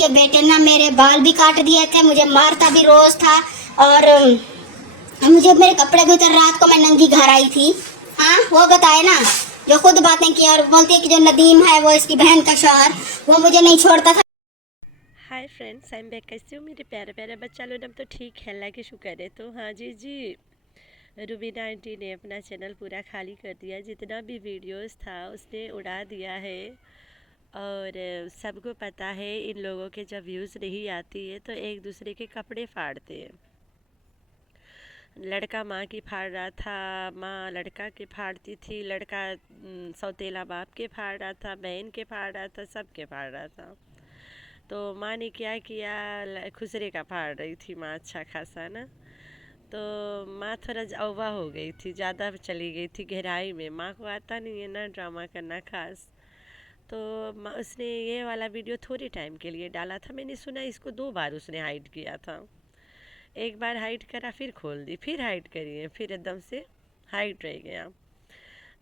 के बेटे ना मेरे बाल भी काट दिए थे, मुझे मारता भी रोज था और मुझे मेरे कपड़े भी उतर, रात को मैं नंगी घर आई थी। हाँ वो बताए ना, जो खुद बातें की और बोलती है कि जो नदीम है वो इसकी बहन का शौहर, वो मुझे नहीं छोड़ता था। Hi friends, I am back. कैसे हो मेरे प्यारे प्यारे बच्चा लोग? अब तो ठीक है, अल्लाह की शुक्र है। तो हाँ जी, रूबीना आंटी ने अपना चैनल पूरा खाली कर दिया। जितना भी वीडियोस था उसने उड़ा दिया है। और सबको पता है इन लोगों के जब व्यूज़ नहीं आती है तो एक दूसरे के कपड़े फाड़ते हैं। लड़का माँ की फाड़ रहा था, माँ लड़का के फाड़ती थी, लड़का सौतेला बाप के फाड़ रहा था, बहन के फाड़ रहा था, सब के फाड़ रहा था। तो माँ ने क्या किया, खुसरे का फाड़ रही थी माँ अच्छा खासा ना। तो माँ थोड़ा अव्वा हो गई थी, ज़्यादा चली गई थी गहराई में। माँ को आता नहीं है ना ड्रामा करना खास। तो उसने ये वाला वीडियो थोड़े टाइम के लिए डाला था। मैंने सुना इसको 2 बार उसने हाइड किया था। एक बार हाइड करा, फिर खोल दी, फिर हाइड करी है, फिर एकदम से हाइड रह गया।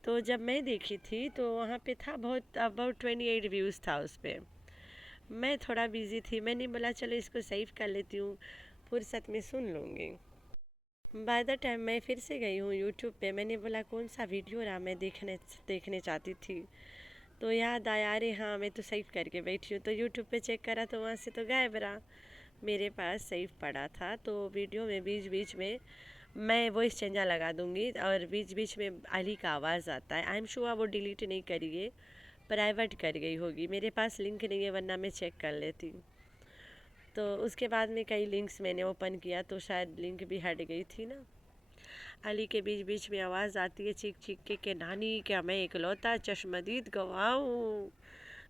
तो जब मैं देखी थी तो वहाँ पे था बहुत अबाउट 28 व्यूज़ था उस पर। मैं थोड़ा बिजी थी, मैंने बोला चलो इसको सेव कर लेती हूँ, फुर्सत में सुन लूँगी। बाय द टाइम मैं फिर से गई हूँ यूट्यूब पे, मैंने बोला कौन सा वीडियो रहा, मैं देखने चाहती थी। तो याद आया, अरे हाँ मैं तो सेव करके बैठी हूँ। तो यूट्यूब पे चेक करा तो वहाँ से तो गायब रहा, मेरे पास सेव पड़ा था। तो वीडियो में बीच बीच में मैं वॉइस चेंजर लगा दूँगी और बीच बीच में अली का आवाज़ आता है। आई एम श्योर वो डिलीट नहीं करिए, प्राइवेट कर गई होगी। मेरे पास लिंक नहीं है, वरना मैं चेक कर लेती। तो उसके बाद में कई लिंक्स मैंने ओपन किया तो शायद लिंक भी हट गई थी ना। अली के बीच बीच में आवाज़ आती है चीख चीख के कि नानी क्या मैं इकलौता चश्मदीद गवाह हूँ।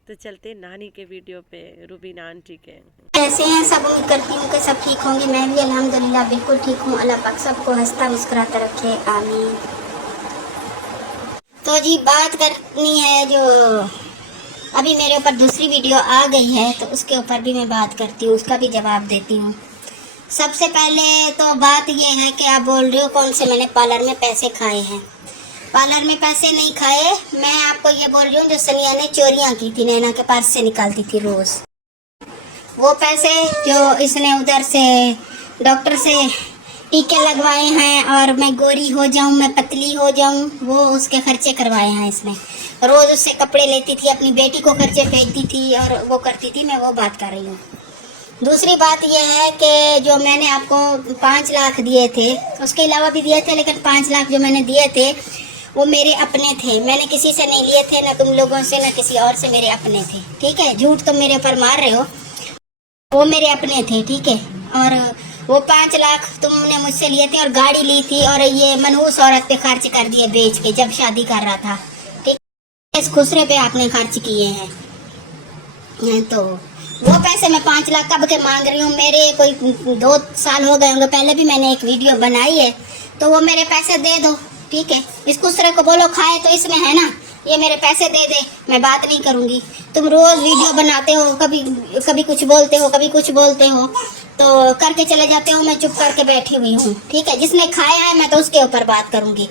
तो चलते नानी के वीडियो पे, रूबीना आंटी के। कैसे हैं सब? उम्मीद करती हूँ कि सब ठीक होंगे। मैं भी अल्हम्दुलिल्लाह बिल्कुल ठीक हूँ। अल्लाह पाक सबको हंसता मुस्कुराता रखे, आमीन। तो जी बात करनी है जो अभी मेरे ऊपर दूसरी वीडियो आ गई है, तो उसके ऊपर भी मैं बात करती हूँ, उसका भी जवाब देती हूँ। सबसे पहले तो बात ये है कि आप बोल रहे हो कौन से मैंने पार्लर में पैसे खाए हैं। पार्लर में पैसे नहीं खाए, मैं आपको ये बोल रही हूँ जो सनिया ने चोरियाँ की थी, नैना के पर्स से निकालती थी रोज़, वो पैसे जो इसने उधर से डॉक्टर से टीके लगवाए हैं और मैं गोरी हो जाऊं, मैं पतली हो जाऊं, वो उसके खर्चे करवाए हैं इसने। रोज़ उससे कपड़े लेती थी, अपनी बेटी को खर्चे भेजती थी और वो करती थी, मैं वो बात कर रही हूँ। दूसरी बात यह है कि जो मैंने आपको 5 लाख दिए थे, उसके अलावा भी दिए थे, लेकिन 5 लाख जो मैंने दिए थे वो मेरे अपने थे, मैंने किसी से नहीं लिए थे, ना तुम लोगों से ना किसी और से, मेरे अपने थे। ठीक है, झूठ तुम मेरे ऊपर मार रहे हो, वो मेरे अपने थे। ठीक है, और वो 5 लाख तुमने मुझसे लिए थे और गाड़ी ली थी और ये मनहूस औरत पे खर्च कर दिए बेच के, जब शादी कर रहा था। ठीक है, इस खुसरे पे आपने खर्च किए हैं। तो वो पैसे मैं 5 लाख कब के मांग रही हूँ, मेरे कोई 2 साल हो गए होंगे, पहले भी मैंने एक वीडियो बनाई है, तो वो मेरे पैसे दे दो। ठीक है, इस खुसरे को बोलो खाए तो इसमें है ना, ये मेरे पैसे दे दे, मैं बात नहीं करूंगी। तुम रोज वीडियो बनाते हो, कभी कभी कुछ बोलते हो, कभी कुछ बोलते हो, तो करके चले जाते हो, मैं चुप करके बैठी हुई हूँ। ठीक है, जिसने खाया है मैं तो उसके ऊपर बात करूंगी।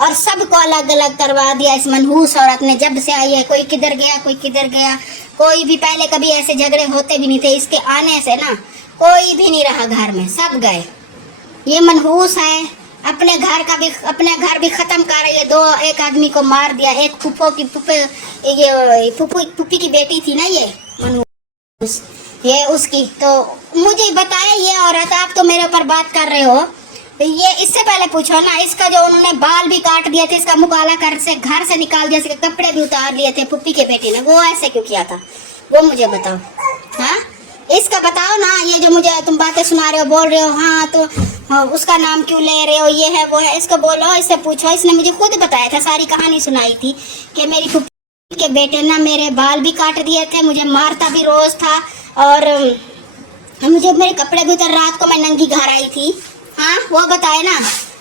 और सबको अलग अलग करवा दिया इस मनहूस औरत ने, जब से आई है। कोई किधर गया, कोई किधर गया, कोई भी पहले कभी ऐसे झगड़े होते भी नहीं थे, इसके आने से ना कोई भी नहीं रहा घर में, सब गए। ये मनहूस है, अपने घर भी खत्म कर रही है। एक आदमी को मार दिया, एक फूफो की फूफे, ये फूफी की बेटी थी ना ये मनहूस, ये उसकी। तो मुझे बताया ये औरत, आप तो मेरे ऊपर बात कर रहे हो, ये इससे पहले पूछो ना, इसका जो उन्होंने बाल भी काट दिए थे, इसका मुंह काला कर से घर से निकाल दिया, इसके कपड़े भी उतार लिए थे फूफी के बेटी ने, वो ऐसे क्यों किया था, वो मुझे बताओ। हाँ, इसका बताओ ना, ये जो मुझे तुम बातें सुना रहे हो, बोल रहे हो हाँ तो हाँ, उसका नाम क्यों ले रहे हो, ये है वो है, इसको बोलो, इससे पूछो। इसने मुझे खुद बताया था, सारी कहानी सुनाई थी कि मेरी फूफी के बेटे ना मेरे बाल भी काट दिए थे, मुझे मारता भी रोज था और मुझे मेरे कपड़े भी उतर, रात को मैं नंगी घर आई थी। हाँ वो बताए ना,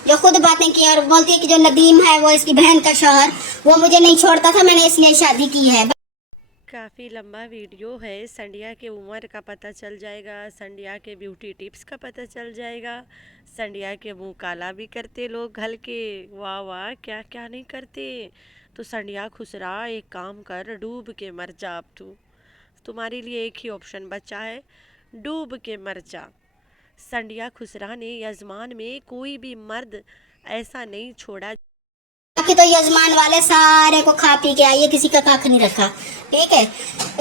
जो खुद बातें की और बोलती है कि जो नदीम है वो इसकी बहन का शौहर, वो मुझे नहीं छोड़ता था, मैंने इसलिए शादी की है। काफ़ी लंबा वीडियो है। संडिया के उम्र का पता चल जाएगा, संडिया के ब्यूटी टिप्स का पता चल जाएगा, संडिया के मुंह काला भी करते लोग हल्के, वाह वाह क्या क्या नहीं करते। तो संडिया खुसरा, एक काम कर, डूब के मर जा अब तू। तुम्हारे लिए एक ही ऑप्शन बचा है, डूब के मर जा। संडिया खुसरा ने यजमान में कोई भी मर्द ऐसा नहीं छोड़ा। बाकी तो यजमान वाले सारे को खा पी के आइए, किसी का काख नहीं रखा। ठीक है,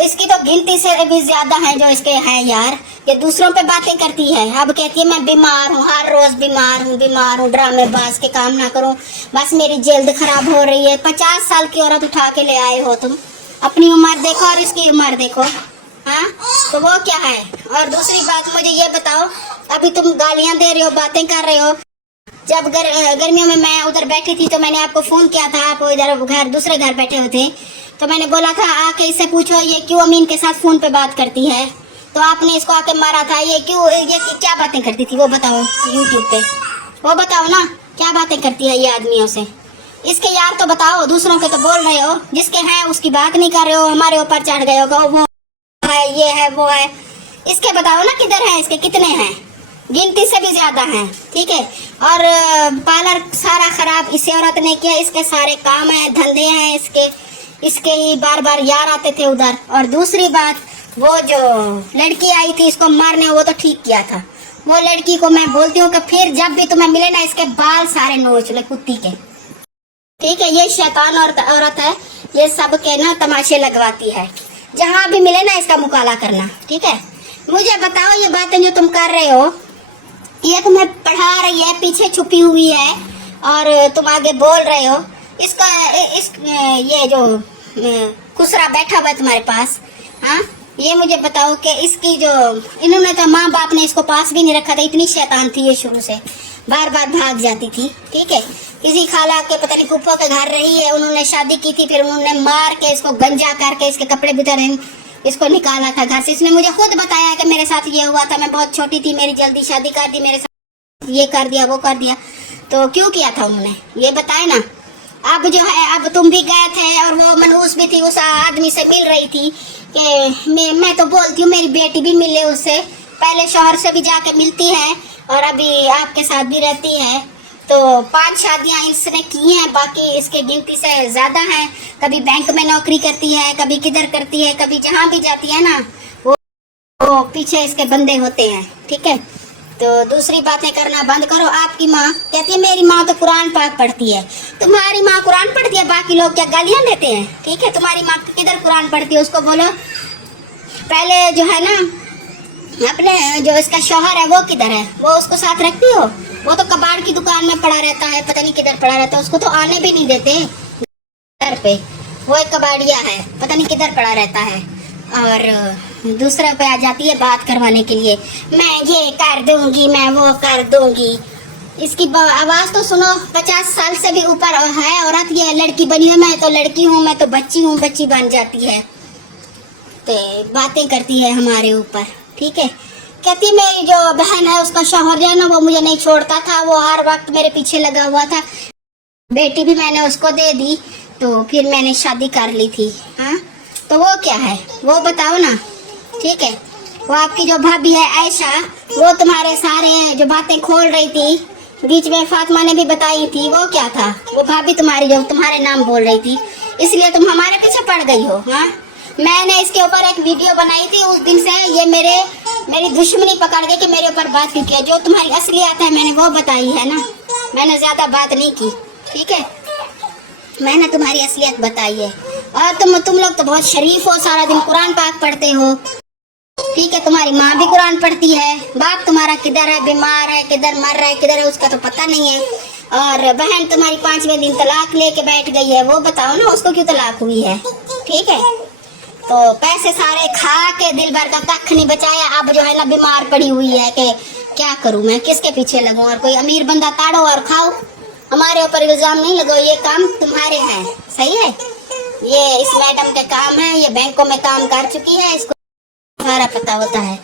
इसकी तो गिनती से भी ज्यादा है जो इसके है यार। ये दूसरों पे बातें करती है, अब कहती है मैं बीमार हूँ, हर रोज बीमार हूँ, ड्रामेबाज के काम ना करो, बस मेरी जल्द खराब हो रही है। 50 साल की औरत उठा के ले आए हो तुम, अपनी उम्र देखो और इसकी उम्र देखो। हाँ, तो वो क्या है। और दूसरी बात मुझे ये बताओ, अभी तुम गालियां दे रहे हो, बातें कर रहे हो। जब गर्मियों में मैं उधर बैठी थी तो मैंने आपको फोन किया था, आप इधर दूसरे घर बैठे हुए थे, तो मैंने बोला था आके इससे पूछो ये क्यों अमीन के साथ फोन पे बात करती है। तो आपने इसको आके मारा था, ये क्यों, ये क्या बातें करती थी वो बताओ यूट्यूब पे, वो बताओ ना क्या बातें करती है ये आदमियों से। इसके यार तो बताओ, दूसरों के तो बोल रहे हो, जिसके हैं उसकी बात नहीं कर रहे हो, हमारे ऊपर चढ़ गए हो, वो है ये है वो है। इसके बताओ ना किधर है, इसके कितने हैं, गिनती से भी ज्यादा हैं। ठीक है, और पार्लर सारा खराब इसी औरत ने किया, इसके सारे काम है, धंधे हैं इसके ही बार बार यार आते थे उधर। और दूसरी बात, वो जो लड़की आई थी इसको मारने, वो तो ठीक किया था। वो लड़की को मैं बोलती हूँ कि फिर जब भी तुम्हें मिले ना इसके बाल सारे नोच ले कुत्ती के। ठीक है, ये शैतान औरत है, ये सब के ना तमाशे लगवाती है, जहाँ भी मिले ना इसका मुकाला करना। ठीक है, मुझे बताओ ये बातें जो तुम कर रहे हो, ये तुम्हें पढ़ा रही है, पीछे छुपी हुई है और तुम आगे बोल रहे हो। इसका ये जो खुसरा बैठा हुआ है तुम्हारे पास, हाँ, ये मुझे बताओ कि इसकी जो इन्होंने तो माँ बाप ने इसको पास भी नहीं रखा था, इतनी शैतान थी ये, शुरू से बार बार भाग जाती थी। ठीक है, किसी खाला के पता नहीं फूफा के घर रही है, उन्होंने शादी की थी, फिर उन्होंने मार के इसको गंजा करके इसके कपड़े बितर इसको निकाला था घर से। इसने मुझे खुद बताया कि मेरे साथ ये हुआ था, मैं बहुत छोटी थी, मेरी जल्दी शादी कर दी, मेरे साथ ये कर दिया वो कर दिया। तो क्यों किया था उन्होंने, ये बताए ना। अब जो है, अब तुम भी गए थे और वो मनहूस भी थी, उस आदमी से मिल रही थी कि मैं तो बोलती हूँ मेरी बेटी भी मिले उससे, पहले शौहर से भी जाके मिलती है और अभी आपके साथ भी रहती है। तो 5 शादियां इसने की हैं, बाकी इसके गिनती से ज्यादा हैं। कभी बैंक में नौकरी करती है, कभी किधर करती है, कभी जहाँ भी जाती है ना वो पीछे इसके बंदे होते हैं। ठीक है, तो दूसरी बातें करना बंद करो। आपकी माँ कहती है मेरी माँ तो कुरान पाक पढ़ती है, तुम्हारी माँ कुरान पढ़ती है, बाकी लोग क्या गालियां देते हैं। ठीक है, तुम्हारी माँ किधर कुरान पढ़ती है, उसको बोलो पहले जो है ना, अपने जो इसका शौहर है वो किधर है, वो उसको साथ रखती हो। वो तो कबाड़ की दुकान में पड़ा रहता है, पता नहीं किधर पड़ा रहता है, उसको तो आने भी नहीं देते घर पे। वो एक कबाड़िया है, पता नहीं किधर पड़ा रहता है, और दूसरे पे आ जाती है बात करवाने के लिए, मैं ये कर दूंगी, मैं वो कर दूंगी। इसकी आवाज तो सुनो, 50 साल से भी ऊपर है औरत, ये लड़की बनी है, मैं तो लड़की हूँ, मैं तो बच्ची हूँ, बच्ची बन जाती है, तो बातें करती है हमारे ऊपर। ठीक है, कहती मेरी जो बहन है उसका शौहर जो है ना वो मुझे नहीं छोड़ता था, वो हर वक्त मेरे पीछे लगा हुआ था, बेटी भी मैंने उसको दे दी, तो फिर मैंने शादी कर ली थी। हाँ, तो वो क्या है वो बताओ ना। ठीक है, वो आपकी जो भाभी है आयशा, वो तुम्हारे सारे जो बातें खोल रही थी, बीच में फातिमा ने भी बताई थी, वो क्या था, वो भाभी तुम्हारी जो तुम्हारे नाम बोल रही थी, इसलिए तुम हमारे पीछे पड़ गई हो। हाँ, मैंने इसके ऊपर एक वीडियो बनाई थी, उस दिन से ये मेरी दुश्मनी पकड़ गई कि मेरे ऊपर बात क्यों किया। जो तुम्हारी असलियत है मैंने वो बताई है ना, मैंने ज्यादा बात नहीं की। ठीक है, मैंने तुम्हारी असलियत बताई है। और तुम लोग तो बहुत शरीफ हो, सारा दिन कुरान पाक पढ़ते हो। ठीक है, तुम्हारी माँ भी कुरान पढ़ती है, बाप तुम्हारा किधर है, बीमार है, किधर मर रहा है, किधर है उसका तो पता नहीं है। और बहन तुम्हारी 5वें दिन तलाक लेके बैठ गई है, वो बताओ ना उसको क्यों तलाक हुई है। ठीक है, तो पैसे सारे खा के दिल भर का कख नहीं बचाया, अब जो है ना बीमार पड़ी हुई है कि क्या करूं मैं, किसके पीछे लगूं, और कोई अमीर बंदा ताड़ो और खाओ, हमारे ऊपर इल्जाम नहीं लगाओ, ये काम तुम्हारे हैं। सही है, ये इस मैडम के काम है, ये बैंकों में काम कर चुकी है, इसको सारा पता होता है।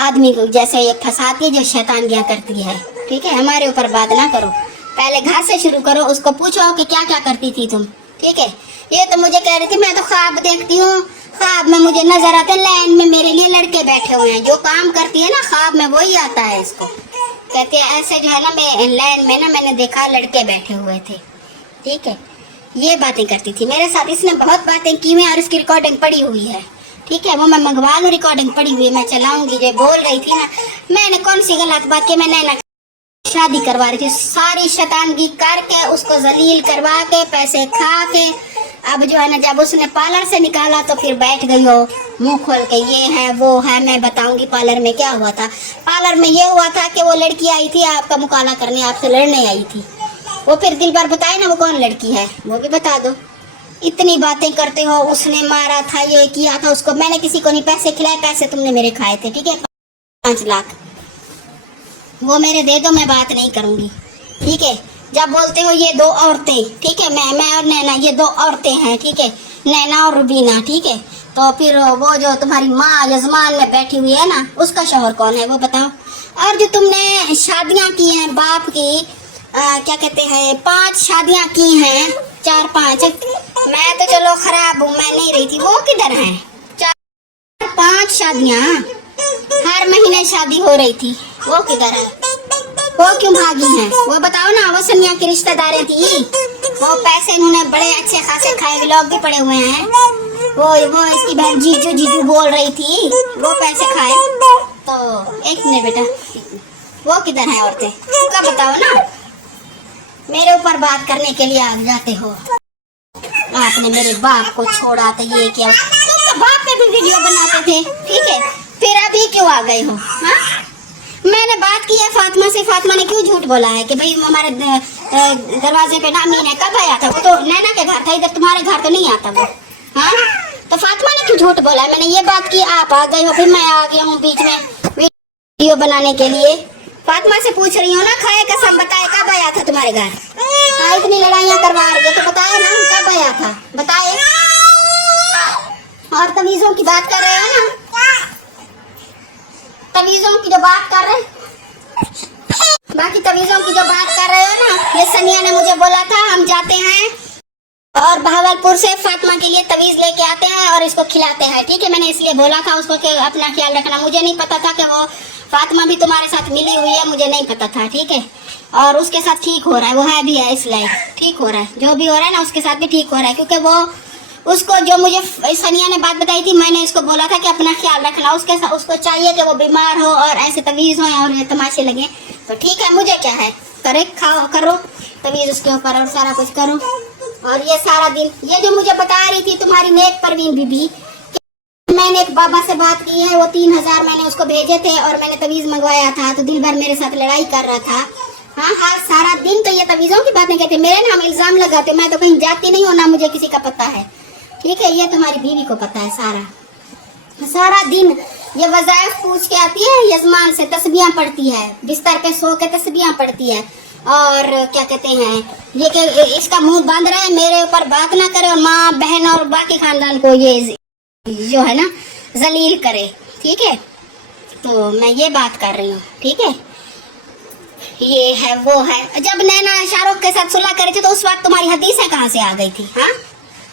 आदमी को जैसे ये फंसाती है, जो शैतानियां करती है। ठीक है, हमारे ऊपर बात ना करो, पहले घर से शुरू करो, उसको पूछो कि क्या क्या करती थी तुम। ठीक है, ये तो मुझे कह रही थी मैं तो ख्वाब देखती हूँ, ख्वाब में मुझे नजर आते लाइन में मेरे लिए लड़के बैठे हुए हैं, जो काम करती है ना ख्वाब में वही आता है इसको। कहते हैं ऐसे जो है ना, मैं लाइन में ना मैंने देखा लड़के बैठे हुए थे। ठीक है, ये बातें करती थी मेरे साथ, इसने बहुत बातें की हुई और इसकी रिकॉर्डिंग पड़ी हुई है। ठीक है, वो मैं मंगवा लूँ, रिकॉर्डिंग पड़ी हुई है, मैं चलाऊंगी। जो बोल रही थी ना, मैंने कौन सी गलत बात की, मैं नैना शादी करवा रही थी, सारी शैतानगी करके उसको जलील करवा के पैसे खा के, अब जो है ना जब उसने पार्लर से निकाला तो फिर बैठ गई हो मुंह खोल के, ये है वो है, मैं बताऊंगी पार्लर में क्या हुआ था। पार्लर में ये हुआ था कि वो लड़की आई थी आपका मुकाला करने, आपसे लड़ने आई थी। वो फिर दिल भर बताए ना वो कौन लड़की है, वो भी बता दो। इतनी बातें करते हो, उसने मारा था, ये किया था उसको, मैंने किसी को नहीं पैसे खिलाए, पैसे तुमने मेरे खाए थे, ठीक है, 5 लाख वो मेरे दे दो, मैं बात नहीं करूंगी, ठीक है। जब बोलते हो ये 2 औरतें, ठीक है, मैं और नैना, ये 2 औरतें हैं, ठीक है, नैना और रुबीना, ठीक है, तो फिर वो जो तुम्हारी माँ यजमान में बैठी हुई है ना, उसका शौहर कौन है वो बताओ। और जो तुमने शादियां की हैं बाप की, क्या कहते हैं, 5 शादियां की हैं, 4-5, मैं तो चलो खराब हूँ, मैं नहीं रही थी, वो किधर है? 4-5 शादियां, हर महीने शादी हो रही थी, वो किधर है? वो क्यों भागी हैं? वो बताओ ना। वो सनिया की रिश्तेदारें थी, वो पैसे इन्होंने बड़े अच्छे खासे खाए, व्लॉग भी पड़े हुए हैं। वो इसकी बहन जीजू जीजू बोल रही थी, वो पैसे खाए। तो एक मिनट बेटा, वो किधर है औरतें, उनका बताओ ना। मेरे ऊपर बात करने के लिए आ जाते हो, आपने मेरे बाप को छोड़ा तो ये क्या, तो बाप पे भी वीडियो बनाते थे, ठीक है, फिर अभी क्यों आ गए हो? हाँ, मैंने बात की है फातिमा से, फातिमा ने क्यों झूठ बोला है कि भाई हमारे दरवाजे पे ना मीना कब आया था? वो तो नैना के घर था, इधर तुम्हारे घर तो नहीं आता वो। हाँ, तो फातिमा ने क्यों झूठ बोला है? मैंने ये बात की, आप आ गए हो, फिर मैं आ गया हूँ बीच में वीडियो बनाने के लिए। फातिमा से पूछ रही हूँ ना, खाए कसम बताए कब आया था तुम्हारे घर? हाँ, इतनी लड़ाइयाँ करवा रही है तो बताए ना कब आया था, बताए। और तमीजों की बात कर रहे हो ना, तमीजों की जो बात कर रहे, तमीजों की जो बात कर रहे हो ना, ये सनिया ने मुझे बोला था, हम जाते हैं और भावलपुर से फातिमा के लिए तवीज लेके आते हैं और इसको खिलाते हैं, ठीक है। मैंने इसलिए बोला था उसको कि अपना ख्याल रखना, मुझे नहीं पता था कि वो फातिमा भी तुम्हारे साथ मिली हुई है, मुझे नहीं पता था, ठीक है। और उसके साथ ठीक हो रहा है, वो है भी है इस लाइफ, ठीक हो रहा है, जो भी हो रहा है ना उसके साथ भी ठीक हो रहा है, क्योंकि वो उसको जो मुझे सनिया ने बात बताई थी, मैंने इसको बोला था कि अपना ख्याल रखना, उसके साथ उसको चाहिए कि वो बीमार हो और ऐसे तवीज हो और तमाशे लगे, तो ठीक है, मुझे क्या है, करे खाओ करो तवीज उसके ऊपर और सारा कुछ करो। और ये सारा दिन ये जो मुझे बता रही थी तुम्हारी नेक परवीन बीबी, मैंने एक बाबा से बात की है, वो 3000 मैंने उसको भेजे थे और मैंने तवीज मंगवाया था, तो दिन भर मेरे साथ लड़ाई कर रहा था। हाँ हाँ, सारा दिन तो ये तवीजों की बातें कहते, मेरे नाम इल्जाम लगाते, मैं तो कहीं जाती नहीं हूँ, ना मुझे किसी का पता है, ठीक है। ये तुम्हारी बीवी को पता है सारा दिन ये वज़ाइफ पूछ के आती है, यजमान से तस्बीहां पढ़ती है, बिस्तर पे सो के तस्बीहां पढ़ती है, और क्या कहते हैं ये कि इसका मुंह बंद रहे, मेरे ऊपर बात ना करे और माँ बहन और बाकी खानदान को ये जो है ना जलील करे, ठीक है। तो मैं ये बात कर रही हूँ, ठीक है। ये है वो है, जब नैना शाहरुख के साथ सुलह करी थी तो उस वक्त तुम्हारी हदीसें कहाँ से आ गई थी? हाँ,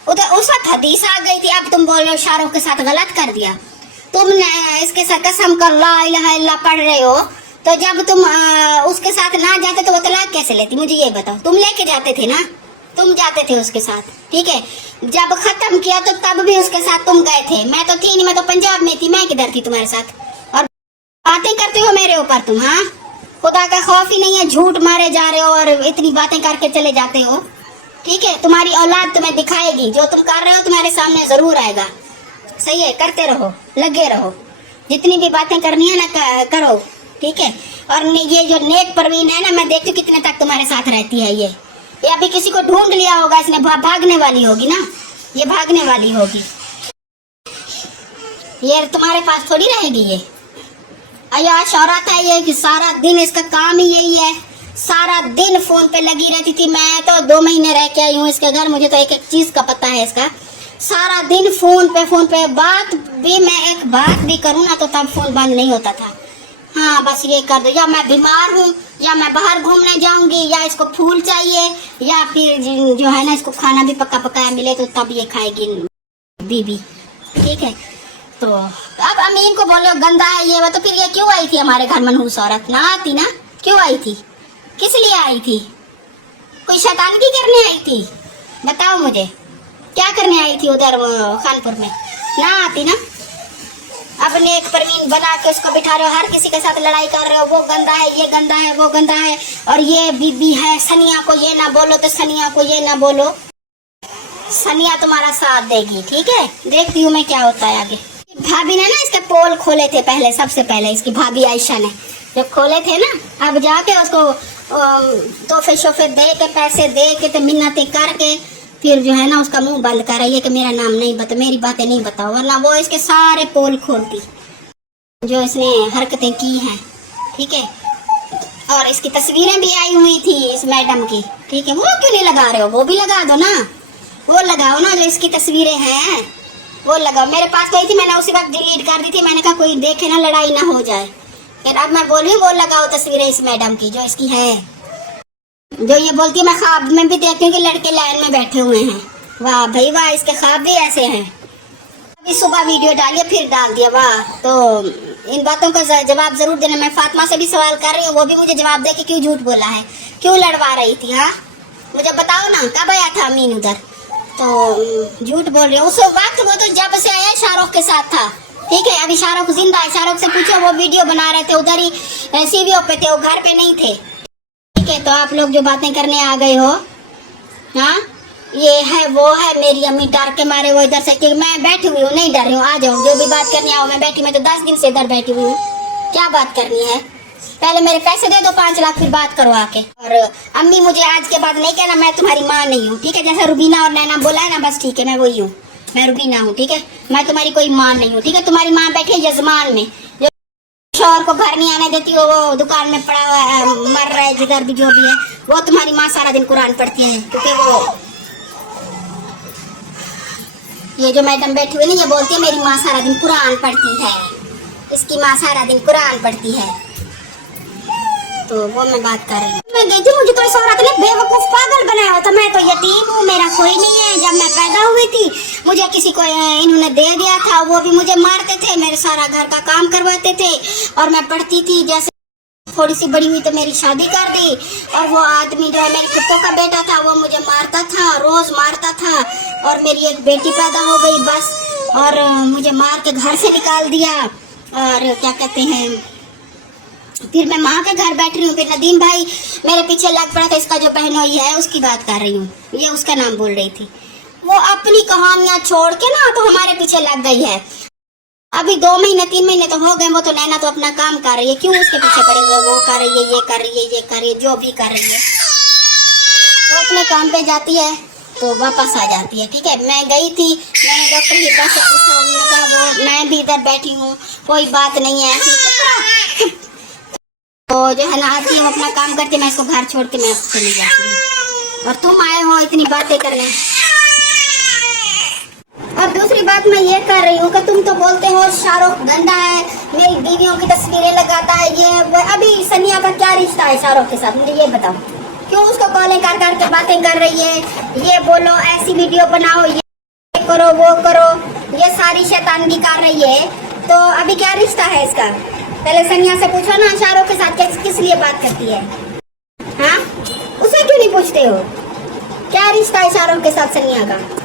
उस वक्त हदीस आ गई थी, अब तुम बोल रहे हो शाहरुख के साथ गलत कर दिया। तुमने इसके साथ कसम कर ला इलाहा इल्ला पढ़ रहे हो, तो जब तुम उसके साथ ना जाते तो वो तलाक कैसे लेती? मुझे ये बताओ। तुम लेके जाते थे ना, तुम जाते थे उसके साथ, ठीक है। जब खत्म किया तो तब भी उसके साथ तुम गए थे, मैं तो थी नहीं, मैं तो पंजाब में थी, मैं किधर थी तुम्हारे साथ? और बातें करते हो मेरे ऊपर तुम, हाँ, खुदा का खौफ ही नहीं है, झूठ मारे जा रहे हो और इतनी बातें करके चले जाते हो, ठीक है। तुम्हारी औलाद तुम्हें दिखाएगी, जो तुम कर रहे हो तुम्हारे सामने जरूर आएगा, सही है। करते रहो, लगे रहो, जितनी भी बातें करनी है ना करो, ठीक है। और ये जो नेक परवीन है ना, मैं देखती हूँ कितने तक तुम्हारे साथ रहती है। ये अभी किसी को ढूंढ लिया होगा इसने, भागने वाली होगी ना, ये भागने वाली होगी, ये तुम्हारे पास थोड़ी रहेगी। ये अयाश औरत है ये कि सारा दिन इसका काम ही यही है, सारा दिन फोन पे लगी रहती थी। मैं तो 2 महीने रह के आई हूँ इसके घर, मुझे तो एक एक चीज का पता है इसका। सारा दिन फोन पे बात भी, मैं एक बात भी करूँ ना तो तब फोन बंद नहीं होता था। हाँ, बस ये कर दो, या मैं बीमार हूँ, या मैं बाहर घूमने जाऊंगी, या इसको फूल चाहिए, या फिर जो है ना इसको खाना भी पका पकाया मिले तो तब ये खाएगी बीबी, ठीक है। तो अब अमीन को बोलो गंदा है ये वो, तो फिर ये क्यों आई थी हमारे घर मनहूस औरत? ना आती ना, क्यों आई थी? किस लिए आई थी? कोई शैतानगी करने आई थी? बताओ मुझे, क्या करने आई थी उधर खानपुर में? ना आती ना, अपने एक परवीन बना के उसको बिठा रहे हो, हर किसी के साथ लड़ाई कर रहे हो, वो गंदा है, ये गंदा है, वो गंदा है, और ये बीबी है, सनिया को ये ना बोलो तो सनिया को ये ना बोलो। सनिया तुम्हारा साथ देगी, ठीक है, देखती हूँ मैं क्या होता है आगे। भाभी ने ना इसके पोल खोले थे पहले, सबसे पहले इसकी भाभी आयशा ने जब खोले थे ना, अब जाके उसको तोहफे शोफे दे के, पैसे दे के, तो मिन्नतें करके फिर जो है ना उसका मुंह बंद कर रही है कि मेरा नाम नहीं बता, मेरी बातें नहीं बताओ, वरना वो इसके सारे पोल खोलती जो इसने हरकतें की हैं, ठीक है। और इसकी तस्वीरें भी आई हुई थी इस मैडम की, ठीक है, वो क्यों नहीं लगा रहे हो, वो भी लगा दो ना, वो लगाओ ना, जो इसकी तस्वीरें हैं वो लगाओ। मेरे पास गई थी, मैंने उसी वक्त डिलीट कर दी थी, मैंने कहा कोई देखे ना, लड़ाई ना हो जाए। फिर अब मैं बोल रही हूँ वो लगाओ तस्वीरें इस मैडम की जो इसकी है, जो ये बोलती है मैं ख्वाब में भी देखती हूँ कि लड़के लाइन में बैठे हुए हैं। वाह भाई वाह, इसके ख्वाब भी ऐसे हैं। अभी सुबह वीडियो डालिए फिर डाल दिया, वाह। तो इन बातों का जवाब जरूर देना। मैं फातिमा से भी सवाल कर रही हूँ, वो भी मुझे जवाब दे कि क्यों झूठ बोला है, क्यों लड़वा रही थी। हाँ मुझे बताओ ना, कब आया था अमीन उधर, तो झूठ बोल रही हो। उस वक्त वो तो जब से आया शाहरुख के साथ था, ठीक है, अभी शाहरुख जिंदा है, शाहरुख से पूछो, वो वीडियो बना रहे थे उधर ही सीवीओ पे थे, वो घर पे नहीं थे, ठीक है। तो आप लोग जो बातें करने आ गए हो, हाँ ये है वो है, मेरी अम्मी डर के मारे वो इधर से, कि मैं बैठी हुई हूँ, नहीं डर रही हूँ, आ जाओ, जो भी बात करनी आओ, मैं बैठी, मैं तो 10 दिन से इधर बैठी हुई हूँ, क्या बात करनी है, पहले मेरे पैसे दे दो 5 लाख, फिर बात करो आके। और अम्मी मुझे आज के बाद नहीं कहना मैं तुम्हारी माँ नहीं हूँ, ठीक है, जैसा रुबीना और नैना बोला है ना, बस ठीक है, मैं वही हूँ, मैं रुबीना हूँ, ठीक है, मैं तुम्हारी कोई माँ नहीं हूँ, ठीक है। तुम्हारी माँ बैठी है यजमान में, जो शोहर को घर नहीं आने देती हो, वो दुकान में पड़ा हुआ है, मर रहा है जिधर भी, जो भी है, वो तुम्हारी माँ सारा दिन कुरान पढ़ती है, क्योंकि वो ये जो मैडम बैठी हुई ना, ये बोलती है मेरी माँ सारा दिन कुरान पढ़ती है, इसकी माँ सारा दिन कुरान पढ़ती है, तो वो मैं बात कर रही हूँ। मैं गई थी, मुझे तो इस औरत ने बेवकूफ पागल बनाया हुआ था, मैं तो यतीम हूँ, मेरा कोई नहीं है। जब मैं पैदा हुई थी मुझे किसी को इन्होंने दे दिया था, वो भी मुझे मारते थे, मेरे सारा घर का काम करवाते थे, और मैं पढ़ती थी, जैसे थोड़ी सी बड़ी हुई तो मेरी शादी कर दी, और वो आदमी जो है मेरे फुप्पो का बेटा था, वो मुझे मारता था, रोज मारता था, और मेरी एक बेटी पैदा हो गई बस, और मुझे मार के घर से निकाल दिया, और क्या कहते हैं, फिर मैं माँ के घर बैठ रही हूँ, फिर नदीम भाई मेरे पीछे लग पड़ा था, इसका जो बहनोई है उसकी बात कर रही हूँ, ये उसका नाम बोल रही थी, वो अपनी कहानियां छोड़ के ना तो हमारे पीछे लग गई है। अभी 2 महीने 3 महीने तो हो गए, वो तो नैना तो अपना काम कर रही है, क्यों उसके पीछे पड़े हुए, वो कर रही है, ये कर रही है, ये कर रही है, जो भी कर रही है, वो अपने काम पे जाती है तो वापस आ जाती है, ठीक है। मैं गई थी, मैंने डॉक्टर हिब्बा से पूछा, उन्होंने कहा वो मैं भी इधर बैठी हूँ, कोई बात नहीं है ऐसी, तो जो है ना आती है अपना काम करती, मैं इसको घर छोड़ के मैं चली जाती हूँ, और तुम आए हो इतनी बातें करने। और दूसरी बात मैं ये कर रही हूँ कि तुम तो बोलते हो शाहरुख गंदा है, मेरी बीवियों की तस्वीरें लगाता है, ये वो, अभी सनिया का क्या रिश्ता है शाहरुख के साथ, मुझे ये बताओ, क्यों उसको कॉलें कर करके बातें कर रही है, ये बोलो, ऐसी वीडियो बनाओ, ये करो, वो करो, ये सारी शैतानगी कर रही है, तो अभी क्या रिश्ता है इसका, पहले सनिया से पूछो ना, शाहरुख के साथ किस लिए बात करती है, हाँ उसे क्यों नहीं पूछते हो, क्या रिश्ता है शाहरुख के साथ सनिया का।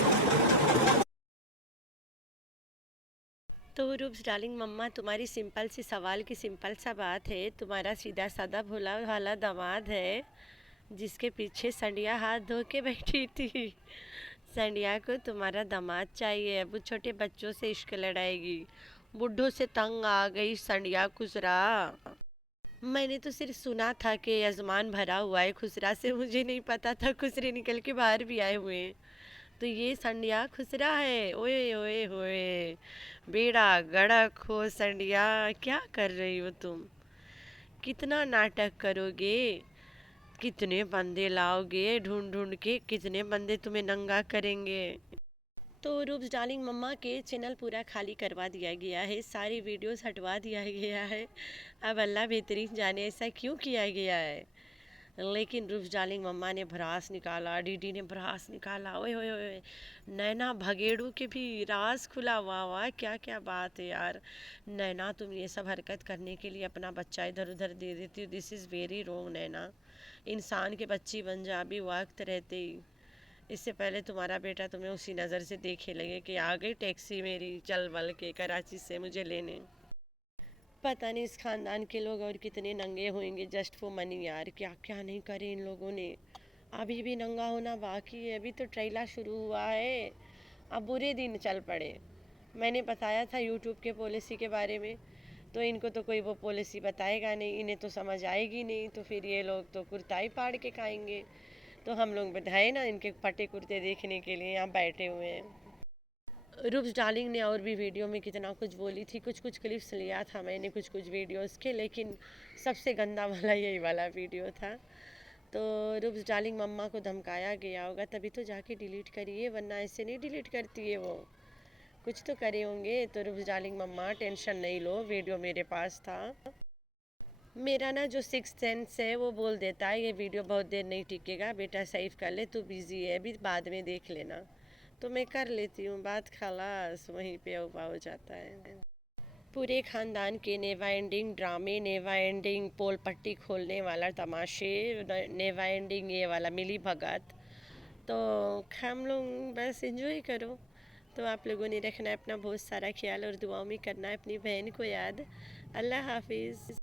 तो रूप्स डार्लिंग मम्मा, तुम्हारी सिंपल सी सवाल की सिंपल सा बात है, तुम्हारा सीधा साधा भोला वाला दामाद है जिसके पीछे संडिया हाथ धो के बैठी थी। संडिया को तुम्हारा दामाद चाहिए, अब छोटे बच्चों से इश्क लड़ाएगी, बूढ़ों से तंग आ गई संडिया खुसरा। मैंने तो सिर्फ सुना था कि यजमान भरा हुआ है खुसरा से, मुझे नहीं पता था खुसरे निकल के बाहर भी आए हुए हैं। तो ये संडिया खुसरा है, ओए ओए होए, बेड़ा गड़क हो संडिया, क्या कर रही हो तुम, कितना नाटक करोगे, कितने बंदे लाओगे ढूंढ ढूंढ के, कितने बंदे तुम्हें नंगा करेंगे। तो रूप्स डार्लिंग मम्मा के चैनल पूरा खाली करवा दिया गया है, सारी वीडियोस हटवा दिया गया है, अब अल्लाह बेहतरीन जाने ऐसा क्यों किया गया है। लेकिन रूप्स डार्लिंग मम्मा ने भड़ास निकाला, डीडी ने भड़ास निकाला, ओए ओए ओए, नैना भगेड़ू के भी राज खुला, वाह वाह क्या क्या बात है यार। नैना तुम ये सब हरकत करने के लिए अपना बच्चा इधर उधर दे देती हो, दिस इज़ वेरी रॉन्ग नैना, इंसान के बच्ची बन जा अभी वक्त रहते ही, इससे पहले तुम्हारा बेटा तुम्हें उसी नज़र से देखे लगे कि आ गई टैक्सी मेरी चल बल के कराची से मुझे लेने। पता नहीं इस ख़ानदान के लोग और कितने नंगे होंगे जस्ट फॉर मनी यार, क्या क्या नहीं करे इन लोगों ने। अभी भी नंगा होना बाकी है, अभी तो ट्रेलर शुरू हुआ है, अब बुरे दिन चल पड़े। मैंने बताया था यूट्यूब के पॉलिसी के बारे में, तो इनको तो कोई वो पॉलिसी बताएगा नहीं, इन्हें तो समझ आएगी नहीं, तो फिर ये लोग तो कुर्ता ही फाड़ के खाएंगे। तो हम लोग बताए ना इनके फटे कुर्ते देखने के लिए यहाँ बैठे हुए हैं। रूप्स डार्लिंग ने और भी वीडियो में कितना कुछ बोली थी, कुछ कुछ क्लिप्स लिया था मैंने कुछ कुछ वीडियोस के, लेकिन सबसे गंदा वाला यही वाला वीडियो था। तो रूप्स डार्लिंग मम्मा को धमकाया गया होगा तभी तो जाके डिलीट करिए, वरना ऐसे नहीं डिलीट करती है वो, कुछ तो करे होंगे। तो रूप्स डार्लिंग मम्मा टेंशन नहीं लो, वीडियो मेरे पास था। मेरा ना जो सिक्स सेंस है वो बोल देता है ये वीडियो बहुत देर नहीं टिकेगा, बेटा सेव कर ले, तू बिजी है अभी बाद में देख लेना। तो मैं कर लेती हूँ बात, खलास वहीं पे उबा हो जाता है। पूरे ख़ानदान के नेवा एंडिंग ड्रामे, नेवा एंडिंग पोल पट्टी खोलने वाला तमाशे, नेवा एंडिंग ये वाला मिली भगत, तो हम लोग बस एंजॉय करो। तो आप लोगों ने रखना है अपना बहुत सारा ख्याल और दुआओं में करना है अपनी बहन को याद। अल्लाह हाफिज़।